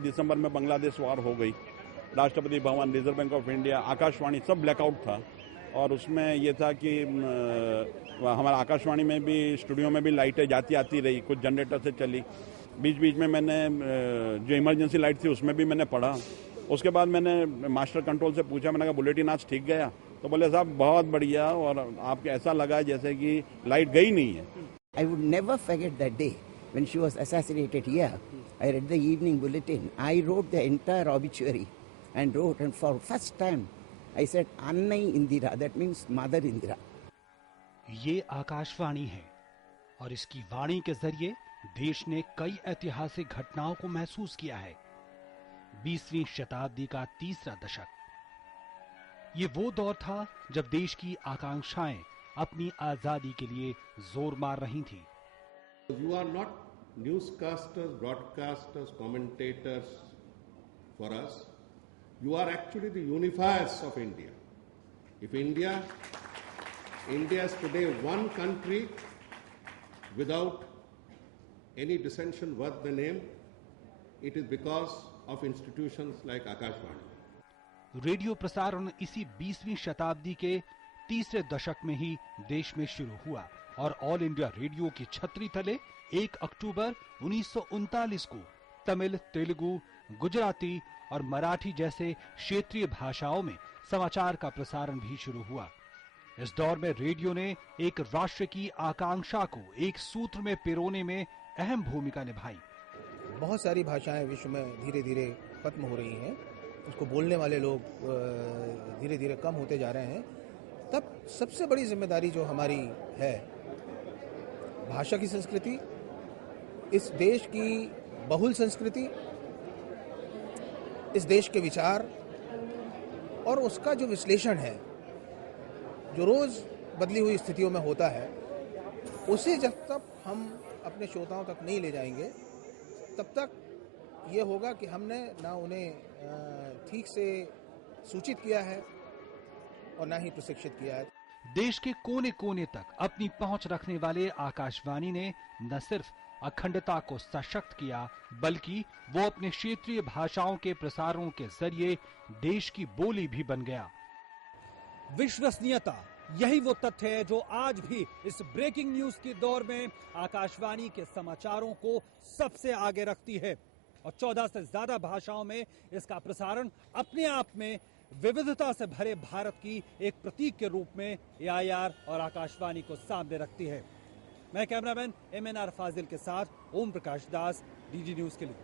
दिसंबर में बांग्लादेश वार हो गई, Rashtrapati Bhavan, reserve bank of India, Akashvani सब ब्लैकआउट था। और उसमें ये था कि हमारा आकाशवाणी में भी, स्टूडियो में भी लाइटें जाती आती रही, कुछ जनरेटर से चली। बीच बीच में मैंने जो इमरजेंसी लाइट थी उसमें भी मैंने पढ़ा। उसके बाद मैंने मास्टर कंट्रोल से पूछा, मैंने कहा बुलेटिन आज ठीक गया? तो बोले साहब बहुत बढ़िया, और आपको ऐसा लगा जैसे कि लाइट गई नहीं है। I would never forget that day when she was assassinated here. I read the evening bulletin. I wrote the entire obituary and wrote, and for first time I said Annai Indira, that means Mother Indira. ये आकाशवाणी है और इसकी वाणी के जरिए देश ने कई ऐतिहासिक घटनाओं को महसूस किया है। 20वीं शताब्दी का तीसरा दशक, ये वो दौर था जब देश की आकांक्षाएं अपनी आजादी के लिए जोर मार रही थी। You are not newscasters, broadcasters, commentators for us. You are actually the unifiers of India. If India is today one country without any dissension worth the name, it is because of institutions like Akashvani. Radio प्रसारण इसी 20वीं शताब्दी के तीसरे दशक में ही देश में शुरू हुआ और ऑल इंडिया रेडियो की छतरी तले 1 अक्टूबर 1939 को तमिल, तेलुगु, गुजराती और मराठी जैसे क्षेत्रीय भाषाओं में समाचार का प्रसारण भी शुरू हुआ। इस दौर में रेडियो ने एक राष्ट्र की आकांक्षा को एक सूत्र में पिरोने में अहम भूमिका निभाई। बहुत सारी भाषाएं विश्व में धीरे धीरे खत्म हो रही हैं, उसको बोलने वाले लोग धीरे धीरे कम होते जा रहे हैं। तब सबसे बड़ी जिम्मेदारी जो हमारी है, भाषा की संस्कृति, इस देश की बहुल संस्कृति, इस देश के विचार और उसका जो विश्लेषण है, जो रोज बदली हुई स्थितियों में होता है, उसे जब तक हम अपने श्रोताओं तक नहीं ले जाएंगे, तब तक ये होगा कि हमने ना उन्हें ठीक से सूचित किया है और ना ही प्रशिक्षित किया है। देश के कोने कोने तक अपनी पहुंच रखने वाले आकाशवाणी ने न सिर्फ अखंडता को सशक्त किया, बल्कि वो अपने क्षेत्रीय भाषाओं के प्रसारों के जरिए देश की बोली भी बन गया। विश्वसनीयता, यही वो तथ्य है जो आज भी इस ब्रेकिंग न्यूज के दौर में आकाशवाणी के समाचारों को सबसे आगे रखती है और 14 से ज्यादा भाषाओं में इसका प्रसारण अपने आप में विविधता से भरे भारत की एक प्रतीक के रूप में AIR और आकाशवाणी को सामने रखती है। मैं कैमरामैन MNR फाजिल के साथ ओम प्रकाश दास, DG न्यूज के लिए।